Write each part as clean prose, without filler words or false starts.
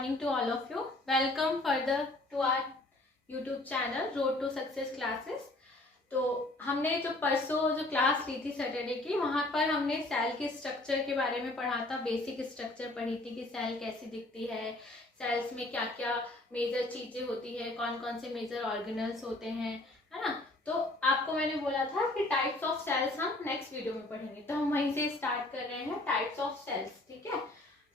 morning to all of you. Welcome further to our YouTube channel Road to Success Classes. तो हमने जो परसों जो क्लास ली थी सैटरडे की, वहाँ पर हमने सेल के स्ट्रक्चर के बारे में पढ़ा था। बेसिक स्ट्रक्चर पढ़ी थी कि सेल कैसी दिखती है, सेल्स में क्या क्या मेजर चीजें होती है, कौन कौन से मेजर ऑर्गेनल्स होते हैं, है ना। तो आपको मैंने बोला था कि टाइप्स ऑफ सेल्स हम नेक्स्ट वीडियो में पढ़ेंगे, तो हम वहीं से स्टार्ट कर रहे हैं। टाइप्स ऑफ सेल्स, ठीक है।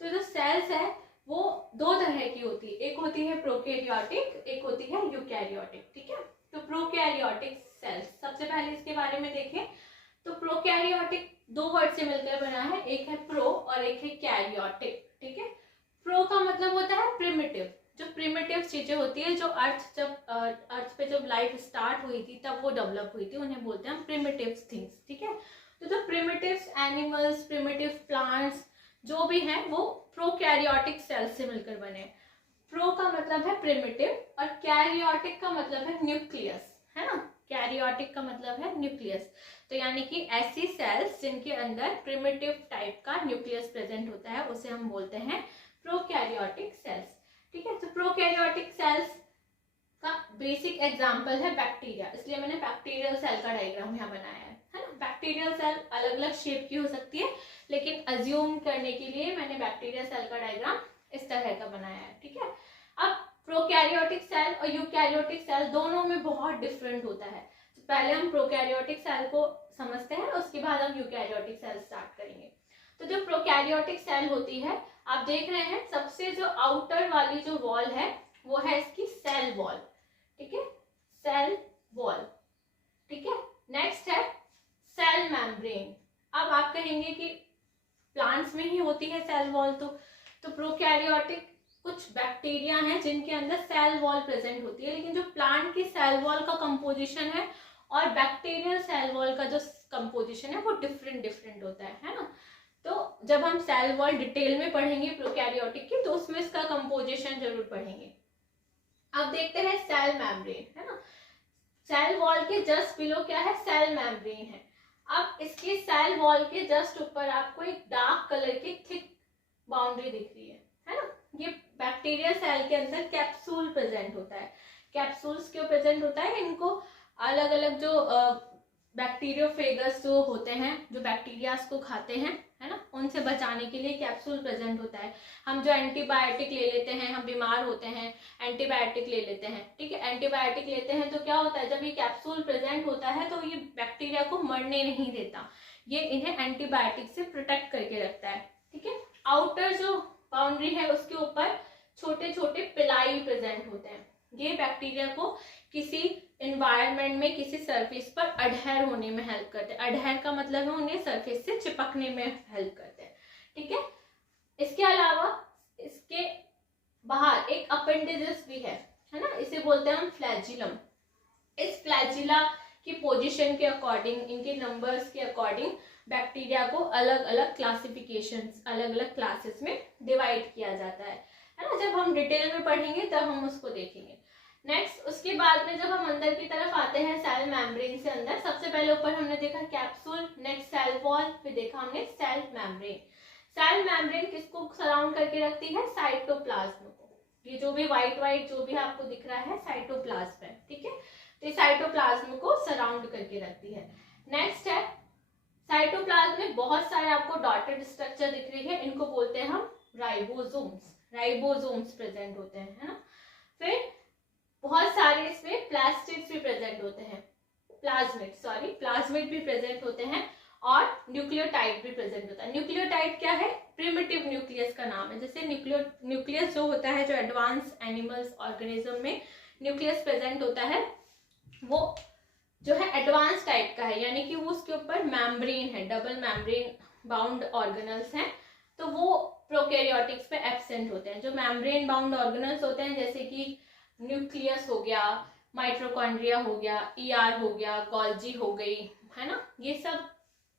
तो जो सेल्स है वो दो तरह की होती है, एक होती है प्रोकैरियोटिक, एक होती है यूकैरियोटिक, ठीक है। तो प्रोकैरियोटिक सेल्स, सबसे पहले इसके बारे में देखें तो प्रोकैरियोटिक दो वर्ड से मिलकर बना है, एक है प्रो और एक है कैरियोटिक, ठीक है। प्रो का मतलब होता है प्रिमिटिव, जो प्रिमिटिव चीजें होती है, जो अर्थ पे जब लाइफ स्टार्ट हुई थी तब वो डेवलप हुई थी, उन्हें बोलते हैं प्रिमिटिव थिंग्स, ठीक है। तो जो प्रिमिटिव एनिमल्स, प्रिमिटिव प्लांट्स जो भी हैं वो प्रोकैरियोटिक सेल्स से मिलकर बने। प्रो का मतलब है प्रिमिटिव और कैरियोटिक का मतलब है न्यूक्लियस, है ना। कैरियोटिक का मतलब है न्यूक्लियस। तो यानी कि ऐसी सेल्स जिनके अंदर प्रिमिटिव टाइप का न्यूक्लियस प्रेजेंट होता है उसे हम बोलते हैं प्रोकैरियोटिक सेल्स, ठीक है। तो प्रोकैरियोटिक सेल्स का बेसिक एग्जांपल है बैक्टीरिया, इसलिए मैंने बैक्टीरियल सेल का डायग्राम यहाँ बनाया है ना। बैक्टीरियल सेल अलग अलग शेप की हो सकती है, लेकिन अज्यूम करने के लिए मैंने बैक्टीरियल सेल का डायग्राम इस तरह का बनाया है, ठीक है। अब प्रोकैरियोटिक सेल और यूकैरियोटिक सेल दोनों में बहुत डिफरेंट होता है। तो पहले हम प्रोकैरियोटिक सेल को समझते हैं, उसके बाद हम यूकैरियोटिक सेल स्टार्ट करेंगे। तो जो प्रोकैरियोटिक सेल होती है, आप देख रहे हैं सबसे जो आउटर वाली जो वॉल है वो है इसकी सेल वॉल, ठीक है, सेल वॉल, ठीक है। नेक्स्ट है सेल मेम्ब्रेन। अब आप कहेंगे कि प्लांट्स में ही होती है सेल वॉल, तो प्रोकैरियोटिक कुछ बैक्टीरिया हैं जिनके अंदर सेल वॉल प्रेजेंट होती है, लेकिन जो प्लांट की सेल वॉल का कंपोजिशन है और बैक्टीरियल सेल वॉल का जो कंपोजिशन है वो डिफरेंट होता है ना। तो जब हम सेल वॉल डिटेल में पढ़ेंगे प्रोकैरियोटिक की, तो उसमें इसका कंपोजिशन जरूर पढ़ेंगे। अब देखते हैं सेल मेम्ब्रेन, है ना। सेल वॉल के जस्ट बिलो क्या है, सेल मेम्ब्रेन है। अब इसके सेल वॉल के जस्ट ऊपर आपको एक डार्क कलर की थिक बाउंड्री दिख रही है ना। ये बैक्टीरिया सेल के अंदर कैप्सूल प्रेजेंट होता है। कैप्सूल्स क्यों प्रेजेंट होता है, इनको अलग अलग जो बैक्टीरियोफेगस जो होते हैं, जो बैक्टीरियाज को खाते हैं, है ना, उनसे बचाने के लिए कैप्सूल प्रेजेंट होता है। हम जो एंटीबायोटिक ले लेते हैं, हम बीमार होते हैं एंटीबायोटिक ले लेते हैं, ठीक है। एंटीबायोटिक लेते हैं तो क्या होता है, जब ये कैप्सूल प्रेजेंट होता है तो ये बैक्टीरिया को मरने नहीं देता, ये इन्हें एंटीबायोटिक से प्रोटेक्ट करके रखता है, ठीक है। आउटर जो बाउंड्री है उसके ऊपर छोटे छोटे पिलाई प्रेजेंट होते हैं, ये बैक्टीरिया को किसी एनवायरनमेंट में किसी सरफेस पर अडहेर होने में हेल्प करते हैं। अडहेर का मतलब है उन्हें सरफेस से चिपकने में हेल्प करते हैं, ठीक है। इसके अलावा इसके बाहर एक अपेंडिजेस भी है ना, इसे बोलते हैं हम फ्लैजिलम। इस फ्लैजिला की पोजीशन के अकॉर्डिंग, इनके नंबर्स के अकॉर्डिंग बैक्टीरिया को अलग अलग क्लासिफिकेशंस, अलग अलग क्लासेस में डिवाइड किया जाता है ना। जब हम डिटेल में पढ़ेंगे तब हम उसको देखेंगे। नेक्स्ट उसके बाद में जब हम अंदर की तरफ आते हैं सेल मेम्ब्रेन से अंदर, सबसे पहले ऊपर हमने देखा कैप्सूल, नेक्स्ट सेल वॉल, फिर देखा हमने सेल मेम्ब्रेन। सेल मेम्ब्रेन किसको सराउंड करके रखती है, साइटोप्लाज्म को। ये जो भी व्हाइट जो भी आपको दिख रहा है साइटोप्लाज्म है, ठीक है। तो साइटोप्लाज्म को सराउंड करके रखती है। नेक्स्ट है साइटोप्लाज्म में बहुत सारे आपको डॉटेड स्ट्रक्चर दिख रही है, इनको बोलते हैं हम राइबोसोम्स। राइबोसोम्स प्रेजेंट होते हैं, है ना। फिर बहुत सारे इसमें प्लास्टिड्स भी प्रेजेंट होते हैं, प्लाज्मिड भी प्रेजेंट होते हैं, और न्यूक्लियोटाइड भी प्रेजेंट होता है। न्यूक्लियोटाइड क्या है, प्रिमिटिव न्यूक्लियस का नाम है। जैसे न्यूक्लियस जो होता है, जो एडवांस एनिमल्स ऑर्गेनिज्म में न्यूक्लियस प्रेजेंट होता है, वो जो है एडवांस टाइप का है, यानी कि वो उसके ऊपर मेम्ब्रेन है, डबल मेम्ब्रेन बाउंड ऑर्गेनल्स हैं, तो वो प्रोकैरियोटिक्स पे एब्सेंट होते हैं। जो मेम्ब्रेन बाउंड ऑर्गेनल्स होते हैं, जैसे कि न्यूक्लियस हो गया, माइटोकॉन्ड्रिया हो गया, ईआर हो गया, गोल्जी हो गई, है ना, ये सब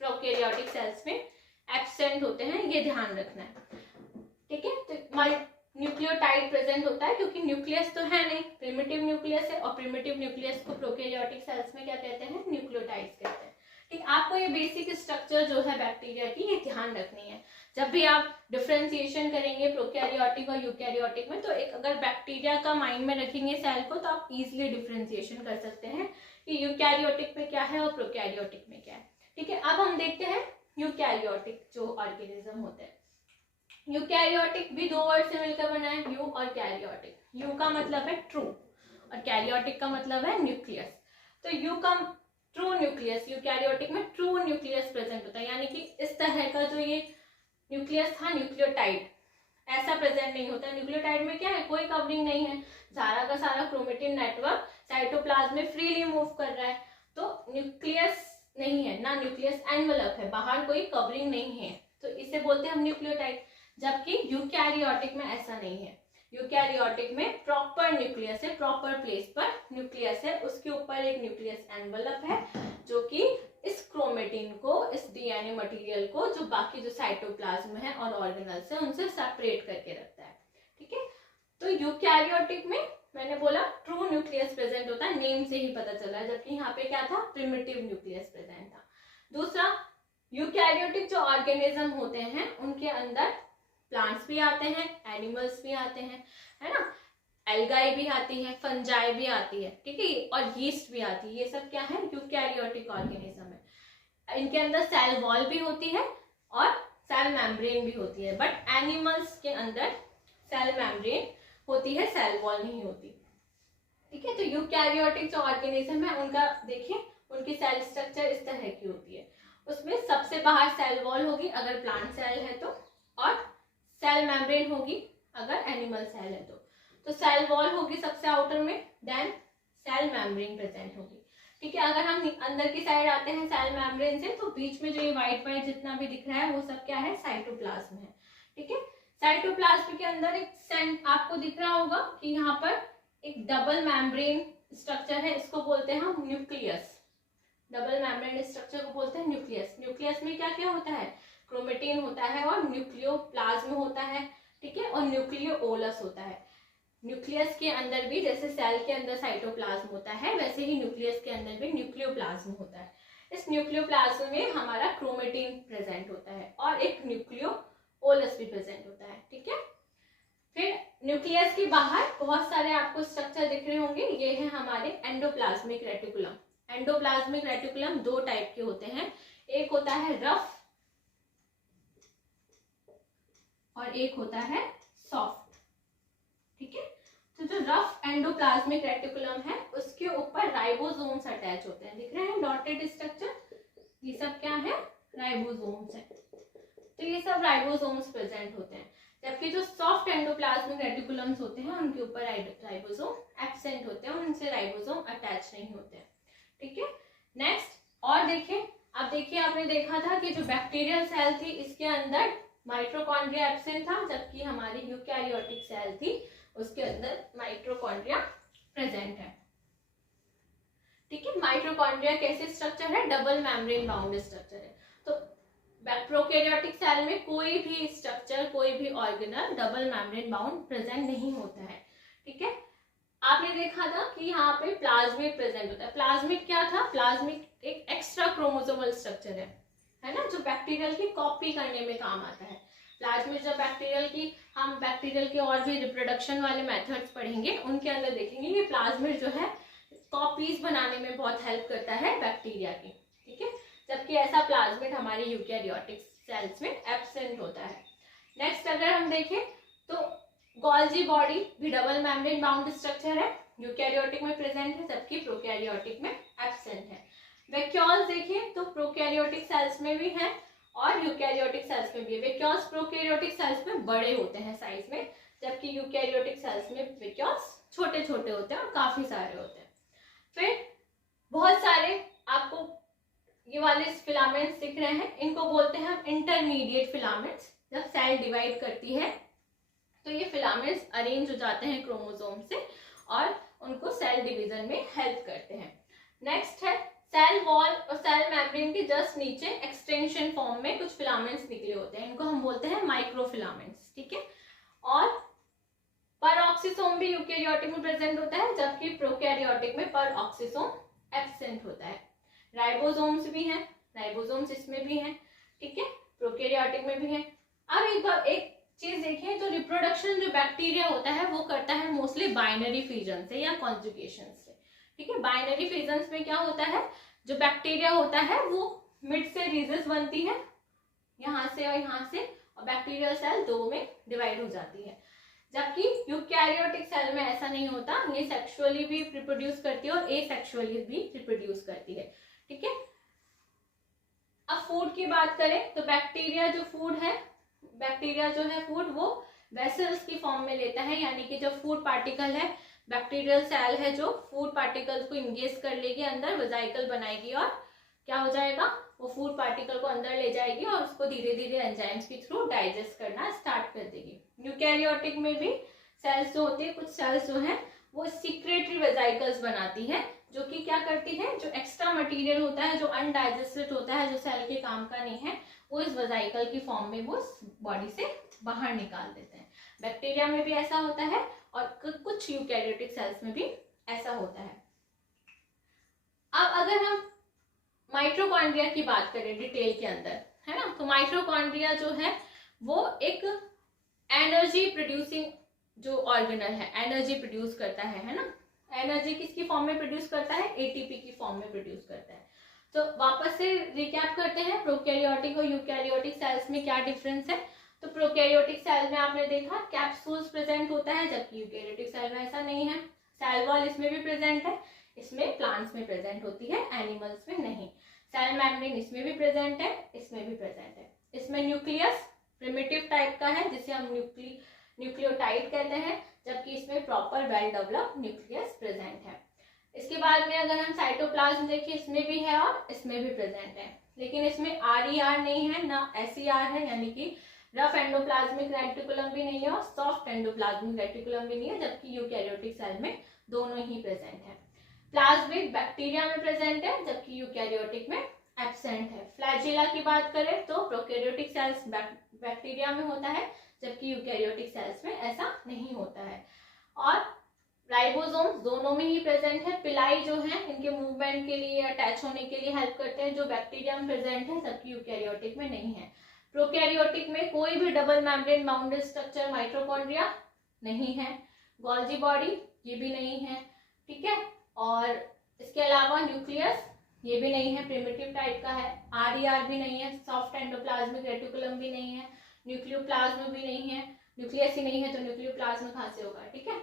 प्रोकैरियोटिक सेल्स में एब्सेंट होते हैं, ये ध्यान रखना है, ठीक है। तो न्यूक्लियोटाइड प्रेजेंट होता है क्योंकि न्यूक्लियस तो है नहीं, प्रिमिटिव न्यूक्लियस है, और प्रिमिटिव न्यूक्लियस को प्रोकैरियोटिक सेल्स में क्या कहते हैं, न्यूक्लियोटाइड्स कहते हैं, ठीक, आपको ये बेसिक स्ट्रक्चर जो है बैक्टीरिया की ये ध्यान रखनी है। जब भी आप डिफरेंशिएशन करेंगे प्रोकैरियोटिक और यूकैरियोटिक में, तो एक अगर बैक्टीरिया का माइंड में रखेंगे सेल को, तो आप इजीली डिफरेंशिएशन कर सकते हैं कि यूकैरियोटिक में क्या है और प्रोकैरियोटिक में क्या है। ठीक है, अब हम देखते हैं यूकैरियोटिक जो ऑर्गेनिज्म होते हैं। यूकैरियोटिक भी दो वर्ड से मिलकर बना है, यू और कैरियोटिक। यू का मतलब है ट्रू और कैरियोटिक का मतलब है न्यूक्लियस। तो यू का ट्रू न्यूक्लियस, यूकैरियोटिक में ट्रू न्यूक्लियस प्रेजेंट होता है, यानी कि इस तरह का जो ये न्यूक्लियस था, न्यूक्लियोटाइड, ऐसा प्रेजेंट नहीं होता। न्यूक्लियोटाइड में क्या है, कोई कवरिंग नहीं है, सारा का सारा क्रोमेटिन नेटवर्क साइटोप्लाज्म में फ्रीली मूव कर रहा है, तो न्यूक्लियस नहीं है ना, न्यूक्लियस एनवेलप है, बाहर कोई कवरिंग नहीं है, तो इसे बोलते हैं हम न्यूक्लियोटाइड। जबकि यूकैरियोटिक में ऐसा नहीं है। यूकैरियोटिक में प्रॉपर न्यूक्लियस है, प्रॉपर प्लेस पर न्यूक्लियस है, उसके ऊपर एक न्यूक्लियस एनवेलप है जो कि इस क्रोमेटिन को, इस डीएनए मटेरियल को जो बाकी जो साइटोप्लाज्म है और ऑर्गेनल्स है उनसे सेपरेट करके रखता है। ठीक है, तो यूकैरियोटिक में मैंने बोला ट्रू न्यूक्लियस प्रेजेंट होता है, नेम से ही पता चला है, जबकि यहाँ पे क्या था, प्रिमिटिव न्यूक्लियस प्रेजेंट था। दूसरा, यूकैरियोटिक जो ऑर्गेनिज्म होते हैं उनके अंदर प्लांट्स भी आते हैं, एनिमल्स भी आते हैं, है ना, एल्गाई भी आती है, फंजाई भी आती है, ठीक है, और यीस्ट भी आती है। ये सब क्या है, यूकैरियोटिक ऑर्गेनिज्म है। इनके अंदर सेल वॉल भी होती है और सेल मेम्ब्रेन भी होती है, बट एनिमल्स के अंदर सेल मेम्ब्रेन होती है, सेल वॉल नहीं होती। ठीक है, तो यूकैरियोटिक जो ऑर्गेनिज्म है उनका देखिए, उनकी सेल स्ट्रक्चर इस तरह की होती है। उसमें सबसे बाहर सेल वॉल होगी अगर प्लांट सेल है तो, और सेल मेम्ब्रेन होगी अगर एनिमल सेल है तो सेल वॉल होगी सबसे आउटर में, देन सेल मेम्ब्रेन प्रेजेंट होगी। ठीक है, अगर हम अंदर की साइड आते हैं सेल मेम्ब्रेन से, तो बीच में जो ये व्हाइट व्हाइट जितना भी दिख रहा है वो सब क्या है, साइटोप्लाज्म है। ठीक है, साइटोप्लाज्म के अंदर एक आपको दिख रहा होगा कि यहाँ पर एक डबल मेम्ब्रेन स्ट्रक्चर है, इसको बोलते हैं हम न्यूक्लियस। डबल मेम्ब्रेन स्ट्रक्चर को बोलते हैं न्यूक्लियस। न्यूक्लियस में क्या क्या होता है, क्रोमेटिन होता है और न्यूक्लियोप्लाज्म होता है। ठीक है, और न्यूक्लियोलस होता है। न्यूक्लियस के अंदर भी जैसे सेल के अंदर साइटोप्लाज्म होता है, वैसे ही न्यूक्लियस के अंदर भी न्यूक्लियोप्लाज्म होता है। इस न्यूक्लियोप्लाज्म में हमारा क्रोमेटिन प्रेजेंट होता है और एक न्यूक्लियोलस भी प्रेजेंट होता है। ठीक है, फिर न्यूक्लियस के बाहर बहुत सारे आपको स्ट्रक्चर दिख रहे होंगे, ये है हमारे एंडोप्लाज्मिक रेटिकुलम। एंडोप्लाज्मिक रेटिकुलम दो टाइप के होते हैं, एक होता है रफ और एक होता है सॉफ्ट। ठीक है, तो जो रफ एंडोप्लाज्मिक रेटिकुलम है उसके ऊपर राइबोसोम्स अटैच होते हैं, दिख रहे हैं डॉटेड स्ट्रक्चर, ये सब क्या है, राइबोसोम्स है। तो ये सब राइबोसोम्स प्रेजेंट होते हैं, जबकि जो सॉफ्ट एंडोप्लाज्मिक रेटिकुलम्स होते हैं उनके ऊपर राइबोसोम एब्सेंट होते हैं, उनसे राइबोसोम अटैच नहीं होते हैं। ठीक है, नेक्स्ट और देखिए, अब देखिए आपने देखा था कि जो बैक्टीरियल सेल थी इसके अंदर माइटोकॉन्ड्रिया एब्सेंट था, जबकि हमारी यूकैरियोटिक सेल थी उसके अंदर माइटोकॉन्ड्रिया प्रेजेंट है। ठीक है, माइटोकॉन्ड्रिया कैसे स्ट्रक्चर है, डबल मेम्ब्रेन बाउंड स्ट्रक्चर है। तो प्रोकैरियोटिक सेल में कोई भी स्ट्रक्चर, कोई भी organelle double membrane bound present नहीं होता है। ठीक है, आपने देखा था कि यहाँ पे प्लाज्मिड प्रेजेंट होता है। प्लाज्मिड क्या था, प्लाज्मिड एक एक्स्ट्रा क्रोमोसोमल स्ट्रक्चर है ना, जो बैक्टीरियल की कॉपी करने में काम आता है। प्लाज्मिड जब बैक्टीरियल की, हम बैक्टीरियल के और भी रिप्रोडक्शन वाले मेथड्स पढ़ेंगे उनके अंदर देखेंगे ये प्लाज्मिड जो है कॉपीज बनाने में बहुत हेल्प करता है बैक्टीरिया की। ठीक है, जबकि ऐसा प्लाज्मिड हमारे यूकैरियोटिक सेल्स में एब्सेंट होता है। नेक्स्ट अगर हम देखें तो गोल्जी बॉडी भी डबल मेम्ब्रेन बाउंड स्ट्रक्चर है, यूकैरियोटिक में प्रेजेंट है जबकि प्रोकैरियोटिक में एब्सेंट है। वैक्यूल्स देखिए तो प्रोकैरियोटिक सेल्स में भी है और यूकैरियोटिक सेल्स में भी है। वैक्यूल्स प्रोकैरियोटिक सेल्स में बड़े होते हैं साइज में, जबकि यूकैरियोटिक सेल्स में वैक्यूल्स छोटे छोटे होते हैं और काफी सारे होते हैं। फिर बहुत सारे आपको ये वाले फिलामेंट्स दिख रहे हैं, इनको बोलते हैं हम इंटरमीडिएट फिलामेंट्स। जब सेल डिवाइड करती है तो ये फिलामेंट्स अरेंज हो जाते हैं क्रोमोसोम से और उनको सेल डिवीजन में हेल्प करते हैं। नेक्स्ट है सेल वॉल और सेल मेम्ब्रेन के जस्ट नीचे एक्सटेंशन फॉर्म में कुछ फिलामेंट्स निकले होते हैं, इनको हम बोलते हैं माइक्रोफिलामेंट्स। ठीक है, और परऑक्सीसोम भी यूकैरियोटिक में प्रेजेंट होता है जबकि प्रोकैरियोटिक में परऑक्सीसोम एब्सेंट होता है। राइबोसोम्स भी हैं, राइबोसोम्स इसमें भी हैं, ठीक है, प्रोकैरियोटिक में भी है। अब एक चीज देखिए, तो रिप्रोडक्शन जो बैक्टीरिया होता है वो करता है मोस्टली बाइनरी फिजन से या कॉन्जुगेशन से, ठीक है। बाइनरी फिजन में क्या होता है, जो बैक्टीरिया होता है वो मिड से रीजस बनती है, यहाँ से और यहाँ से, और बैक्टीरियल सेल दो में डिवाइड हो जाती है। जबकि यूकैरियोटिक सेल में ऐसा नहीं होता, ये सेक्सुअली भी रिप्रोड्यूस करती है और एसेक्सुअली भी रिप्रोड्यूस करती है, ठीक है। अब फूड की बात करें तो बैक्टीरिया जो है फूड वो वेसल्स की फॉर्म में लेता है, यानी कि जो फूड पार्टिकल है, बैक्टीरियल सेल है जो फूड पार्टिकल्स को इंगेज कर लेगी, अंदर वेजाइकल बनाएगी और क्या हो जाएगा, वो फूड पार्टिकल को अंदर ले जाएगी और उसको धीरे धीरे एंजाइम्स के थ्रू डाइजेस्ट करना स्टार्ट कर देगी। यूकैरियोटिक में भी सेल्स जो होती है, कुछ सेल्स जो है वो सीक्रेटरी वेजाइकल्स बनाती है, जो कि क्या करती है, जो एक्स्ट्रा मटेरियल होता है, जो अनडाइजेस्टेड होता है, जो सेल के काम का नहीं है, वो इस वेजाइकल की फॉर्म में वो बॉडी से बाहर निकाल देते हैं। बैक्टीरिया में भी ऐसा होता है और कुछ यूकैरियोटिक सेल्स में भी ऐसा होता है। अब अगर हम माइटोकॉन्ड्रिया की बात करें डिटेल के अंदर, है ना, तो माइटोकॉन्ड्रिया जो है वो एक एनर्जी प्रोड्यूसिंग जो ऑर्गेनल है, एनर्जी प्रोड्यूस करता है ना। एनर्जी किसकी फॉर्म में प्रोड्यूस करता है, एटीपी की फॉर्म में प्रोड्यूस करता है। तो वापस से रिकैप करते हैं, प्रोकैरियोटिक और यूकैरियोटिक सेल्स में क्या डिफरेंस है। तो प्रोकैरियोटिक सेल में आपने देखा कैप्सूल्स प्रेजेंट होता है, जबकि यूकैरियोटिक सेल में ऐसा नहीं है। सेल वॉल इसमें भी प्रेजेंट है, इसमें प्लांट्स में प्रेजेंट होती है, एनिमल्स में नहीं। सेल मेम्ब्रेन इसमें भी प्रेजेंट है, इसमें भी प्रेजेंट है। इसमें न्यूक्लियस प्रिमिटिव टाइप का है, जिसे हम न्यूक्लियोटाइड कहते हैं, जबकि इसमें proper well develop nucleus present है। इसके बाद में अगर हम साइटोप्लाज्म देखिए, इसमें भी है और इसमें भी प्रेजेंट है, लेकिन इसमें RER नहीं है, ना SER है, यानी कि रफ एंडोप्लाज्मिक रेटिकुलम भी नहीं है और सॉफ्ट एंडोप्लाज्मिक रेटिकुलम भी नहीं है, जबकि यूकैरियोटिक सेल में दोनों ही प्रेजेंट है। प्लाज्मिड बैक्टीरिया में प्रेजेंट है, जबकि यूकैरियोटिक में एब्सेंट है। फ्लैजिला की बात करें तो प्रोकैरियोटिक सेल्स बैक्टीरिया में होता है, जबकि यूकैरियोटिक सेल्स में ऐसा नहीं होता है। और राइबोसोम्स दोनों में ही प्रेजेंट है। पिलाई जो है इनके मूवमेंट के लिए, अटैच होने के लिए हेल्प करते हैं, जो बैक्टीरिया में प्रेजेंट है, जबकि यूकैरियोटिक में नहीं है। प्रोकैरियोटिक में कोई भी double membrane bounded structure mitochondria नहीं है, गोल्जी बॉडी ये भी नहीं है, ठीक है। और इसके अलावा न्यूक्लियस ये भी नहीं है, प्रिमिटिव टाइप का है। RER भी नहीं है, सॉफ्ट एंडोप्लाज्मिक रेटिकुलम भी नहीं है, न्यूक्लियोप्लाज्म भी नहीं है, न्यूक्लियस ही नहीं है तो न्यूक्लियोप्लाज्म कहाँ से होगा, ठीक है।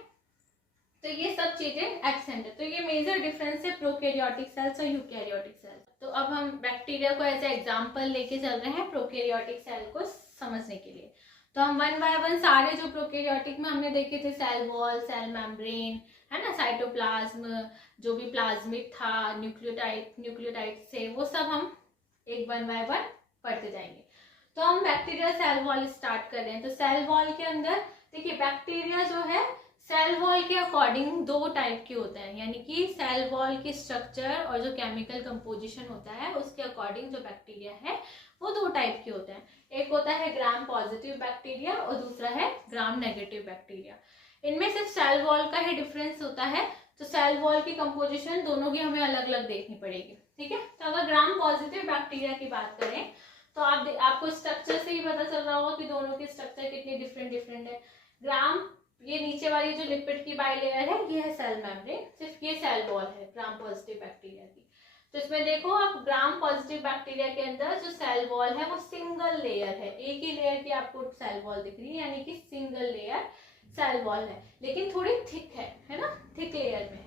तो ये सब चीजें एब्सेंट है। तो ये मेजर डिफरेंस है प्रोकैरियोटिक सेल्स और यूकैरियोटिक सेल्स। तो अब हम बैक्टीरिया को एज ए एग्जांपल लेके चल रहे हैं प्रोकैरियोटिक सेल को समझने के लिए। तो हम वन बाय वन सारे जो प्रोकैरियोटिक में हमने देखे थे, सेल वॉल, सेल मेम्ब्रेन, है ना, साइटोप्लाज्म, जो भी प्लाज्मिड था, न्यूक्लियोटाइड से, वो सब हम एक वन बाय वन पढ़ते जाएंगे। तो हम बैक्टीरिया सेल वॉल स्टार्ट कर रहे हैं। तो सेल वॉल के अंदर देखिए, बैक्टीरिया जो है सेल वॉल के अकॉर्डिंग दो टाइप के होते हैं, यानी कि सेल वॉल की स्ट्रक्चर और जो केमिकल कंपोजिशन होता है उसके अकॉर्डिंग जो बैक्टीरिया है वो दो टाइप के होते हैं। एक होता है ग्राम पॉजिटिव बैक्टीरिया और दूसरा है ग्राम नेगेटिव बैक्टीरिया। इनमें सिर्फ सेल वॉल का ही डिफरेंस होता है, तो सेल वॉल की कंपोजिशन दोनों की हमें अलग अलग देखनी पड़ेगी, ठीक है। तो अगर ग्राम पॉजिटिव बैक्टीरिया की बात करें तो आपको स्ट्रक्चर से ही पता चल रहा होगा कि दोनों के स्ट्रक्चर कितने डिफरेंट है। ग्राम, ये नीचे वाली जो लिपिड की बाइलेयर है ये है सेल मेम्ब्रेन, सिर्फ ये सेल वॉल है ग्राम पॉजिटिव बैक्टीरिया की। तो इसमें देखो आप, ग्राम पॉजिटिव बैक्टीरिया के अंदर जो सेल वॉल है वो सिंगल लेयर है, एक ही लेयर की आपको सेल वॉल दिख रही है, यानी कि सिंगल लेयर सेल वॉल है, लेकिन थोड़ी थिक है ना, थिक लेयर में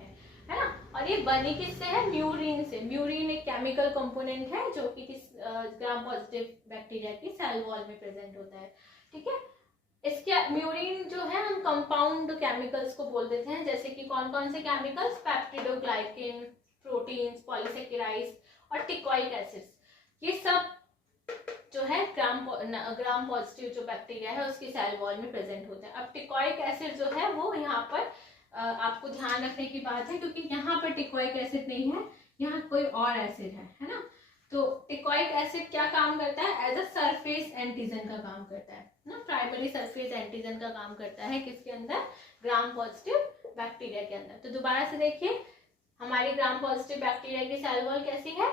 है ना। और ये बनी किससे है, म्यूरिन से। म्यूरिन एक केमिकल कंपोनेंट है जो कि ग्राम पॉजिटिव बैक्टीरिया की सेल वॉल में प्रेजेंट होता है, ठीक है। इसके म्यूरिन जो है हम कंपाउंड केमिकल्स को बोल देते हैं, जैसे कि कौन कौन से केमिकल्स, पेप्टिडोग्लाइकेन, प्रोटीन्स, पॉलीसेकेराइड्स और टिकॉइक एसिड्स, ये सब जो है ग्राम पॉजिटिव जो बैक्टीरिया है उसकी सेल वॉल में प्रेजेंट होते हैं। अब टिकॉइक एसिड जो है वो यहाँ पर आपको ध्यान रखने की बात है, क्योंकि यहाँ पर टिकॉइक एसिड नहीं है, यहाँ कोई और एसिड है ना। तो टिकॉइक एसिड क्या काम करता है, एज अ सरफेस एंटीजन का काम करता है ना, प्राइमरी सरफेस एंटीजन का काम करता है किसके अंदर, ग्राम पॉजिटिव बैक्टीरिया के अंदर। तो दोबारा से देखिए, हमारी ग्राम पॉजिटिव बैक्टीरिया की सेल वॉल कैसी है,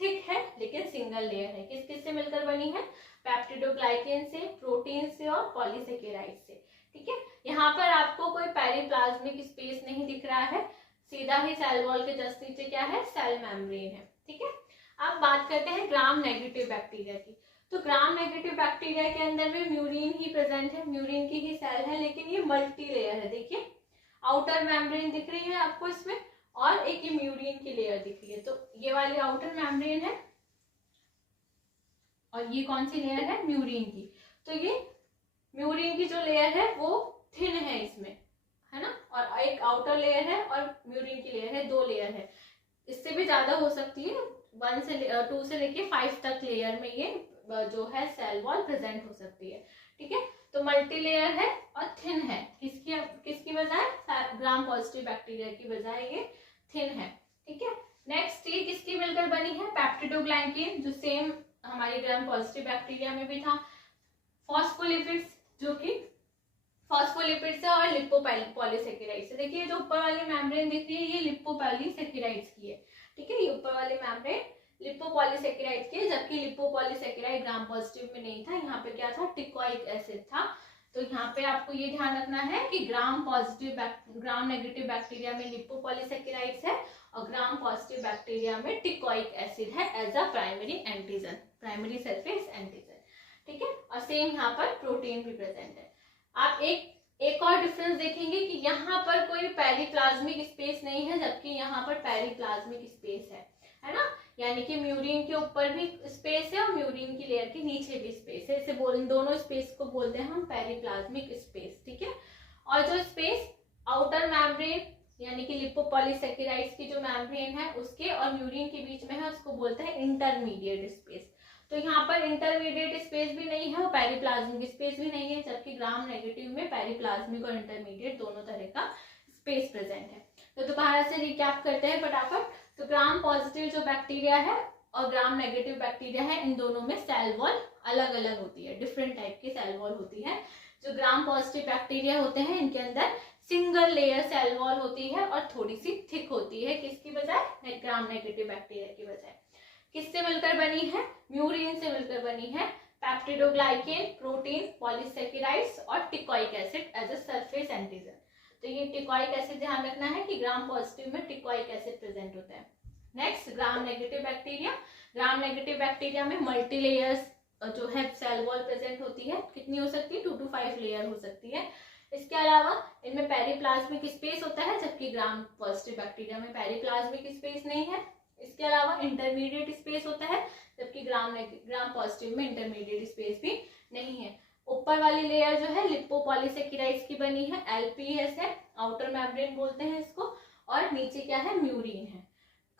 थिक है लेकिन सिंगल लेयर है। किस किस से मिलकर बनी है? पेप्टिडोग्लाइकेन से, प्रोटीन से और पॉलीसेकेराइड से। ठीक है, यहाँ पर आपको कोई पेरिप्लाज्मिक स्पेस नहीं दिख रहा है, सीधा ही सेल वॉल के जस्ट नीचे क्या है? सेल मेम्ब्रेन है। ठीक है, अब बात करते हैं ग्राम नेगेटिव बैक्टीरिया की। तो ग्राम नेगेटिव बैक्टीरिया के अंदर भी म्यूरिन ही प्रेजेंट है, म्यूरिन की ही सेल है, लेकिन ये मल्टी लेयर है। देखिए आउटर मेम्ब्रेन दिख रही है आपको इसमें, और एक ये म्यूरिन की लेयर दिख रही है। तो ये वाली आउटर मेम्ब्रेन है और ये कौन सी लेयर है? म्यूरिन की। तो ये म्यूरिन की जो लेयर है वो थिन है इसमें, है ना, और एक आउटर लेयर है और म्यूरिन की लेयर है, 2 लेयर है। इससे भी ज्यादा हो सकती है, 2 से लेके 5 तक लेयर में ये जो है सेल वॉल प्रेजेंट हो सकती है। ठीक है, तो मल्टी लेयर है और थिन है। किसकी बजाय? ग्राम पॉजिटिव बैक्टीरिया की बजाय ये थिन है। ठीक है, नेक्स्ट ये किसकी मिलकर बनी है? पेप्टिडोग्लाइकेन, जो सेम हमारी ग्राम पॉजिटिव बैक्टीरिया में भी था। फॉस्फोलिपिड्स, जो कि फॉस्फोलिपिड्स है, और लिपोपॉलीसेकेराइड्स है। देखिए जो ऊपर वाली मेम्ब्रेन दिख रही है ये लिपोपॉलीसेकेराइड्स की है। ठीक है, ये ऊपर वाली मेम्ब्रेन लिपोपॉलीसेकेराइड्स की है, जबकि लिपोपॉलीसेकेराइड ग्राम पॉजिटिव में नहीं था। यहाँ पे क्या था? टिकॉइक एसिड था। तो यहाँ पे आपको ये ध्यान रखना है कि ग्राम नेगेटिव बैक्टीरिया में लिपोपॉलीसेकेराइड्स है और ग्राम पॉजिटिव बैक्टीरिया में टिकॉइक एसिड है as a primary antigen, primary surface antigen. ठीक है, और सेम यहाँ पर प्रोटीन भी प्रेजेंट है। आप एक और डिफरेंस देखेंगे कि यहाँ पर कोई पेरिप्लाज्मिक स्पेस नहीं है, जबकि यहाँ पर पेरिप्लाज्मिक स्पेस है ना, यानी कि म्यूरिन के ऊपर भी स्पेस है और म्यूरिन की लेयर के नीचे भी स्पेस है। इसे दोनों स्पेस को बोलते हैं हम पेरिप्लाज्मिक स्पेस। ठीक है, और जो स्पेस आउटर मेम्ब्रेन यानी कि लिपोपॉलीसेकेराइड्स की जो मेम्ब्रेन है उसके और म्यूरिन के बीच में है, उसको बोलते हैं इंटरमीडिएट स्पेस। तो यहाँ पर इंटरमीडिएट स्पेस भी नहीं है और पेरिप्लाज्मिक स्पेस भी नहीं है, जबकि ग्राम नेगेटिव में पेरिप्लाज्मिक और इंटरमीडिएट दोनों तरह का स्पेस प्रेजेंट है। तो दोबारा से रिकैप करते हैं फटाफट। तो ग्राम पॉजिटिव जो बैक्टीरिया है और ग्राम नेगेटिव बैक्टीरिया है, इन दोनों में सेल वॉल अलग अलग होती है, डिफरेंट टाइप की सेल वॉल होती है। जो ग्राम पॉजिटिव बैक्टीरिया होते हैं इनके अंदर सिंगल लेयर सेल वॉल होती है और थोड़ी सी थिक होती है, किसकी बजाय? ग्राम नेगेटिव बैक्टीरिया की बजाय। किससे मिलकर बनी है? म्यूरिन से मिलकर बनी है। पेप्टिडोग्लाइकेन, प्रोटीन, पॉलीसेकेराइड्स और teichoic acid as a surface antigen. तो ये टिकॉइक एसिड ध्यान रखना है कि ग्राम पॉजिटिव में टिकॉइक एसिड प्रेजेंट होता है। Next gram negative bacteria. Gram negative bacteria में मल्टी लेयर्स जो है सेल वॉल प्रेजेंट होती है। कितनी हो सकती है? 2 to 5 लेयर हो सकती है। इसके अलावा इनमें पेरिप्लाज्मिक स्पेस होता है, जबकि ग्राम पॉजिटिव बैक्टीरिया में पेरिप्लाज्मिक स्पेस नहीं है। इसके अलावा इंटरमीडिएट स्पेस होता है, जबकि ग्राम पॉजिटिव में इंटरमीडिएट स्पेस भी नहीं है। ऊपर वाली लेयर जो है लिपोपॉलीसेकेराइड्स की बनी है, LPS है, आउटर मेम्ब्रेन बोलते हैं इसको, और नीचे क्या है? म्यूरिन है।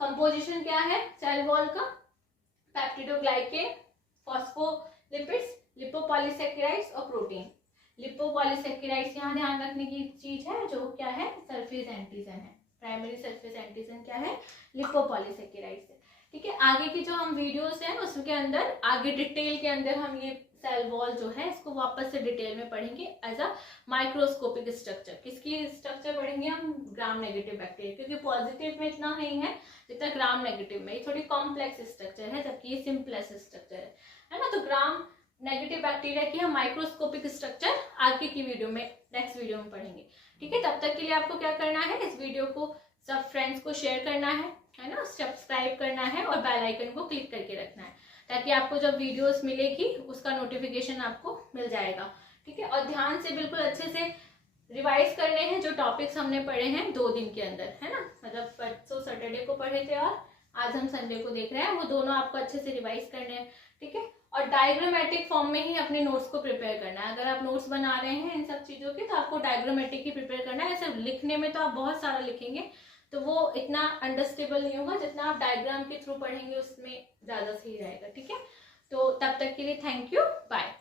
कंपोजिशन क्या है सेल वॉल का? पेप्टिडोग्लाइकेन, फॉस्फोलिपिड्स, लिपोपॉलीसेकेराइड्स और प्रोटीन। लिपोपॉलीसेकेराइड्स यहाँ ध्यान रखने की चीज है, जो क्या है? सरफेस एंटीजन है। प्राइमरी सरफेस एंटीजन क्या है? लिपोपॉलीसेकेराइड्स है। ठीक है, आगे की जो हम वीडियोस हैं उसके अंदर आगे डिटेल के अंदर हम ये सेल वॉल जो है इसको वापस से डिटेल में पढ़ेंगे एज अ माइक्रोस्कोपिक स्ट्रक्चर। किसकी स्ट्रक्चर पढ़ेंगे हम? ग्राम नेगेटिव बैक्टीरिया, क्योंकि पॉजिटिव में इतना नहीं है जितना ग्राम नेगेटिव में। ये थोड़ी कॉम्प्लेक्स स्ट्रक्चर है, जबकि ये सिंपलेस्ट स्ट्रक्चर है ना। तो ग्राम नेगेटिव बैक्टीरिया की हम माइक्रोस्कोपिक स्ट्रक्चर आगे की वीडियो में, नेक्स्ट वीडियो में पढ़ेंगे। ठीक है, तब तक के लिए आपको क्या करना है? इस वीडियो को सब फ्रेंड्स को शेयर करना है ना, सब्सक्राइब करना है और बेल आइकन को क्लिक करके रखना है, ताकि आपको जब वीडियोस मिलेगी उसका नोटिफिकेशन आपको मिल जाएगा। ठीक है, और ध्यान से बिल्कुल अच्छे से रिवाइज करने हैं जो टॉपिक्स हमने पढ़े हैं 2 दिन के अंदर, है ना। मतलब परसों सैटरडे को पढ़े थे और आज हम संडे को देख रहे हैं, वो दोनों आपको अच्छे से रिवाइज करने हैं। ठीक है, और डायग्रामेटिक फॉर्म में ही अपने नोट्स को प्रिपेयर करना है। अगर आप नोट्स बना रहे हैं इन सब चीजों के, तो आपको डायग्रामेटिक ही प्रिपेयर करना है। ऐसे लिखने में तो आप बहुत सारा लिखेंगे तो वो इतना अंडरस्टेबल नहीं होगा, जितना आप डायग्राम के थ्रू पढ़ेंगे उसमें ज्यादा सही रहेगा। ठीक है, तो तब तक के लिए थैंक यू, बाय।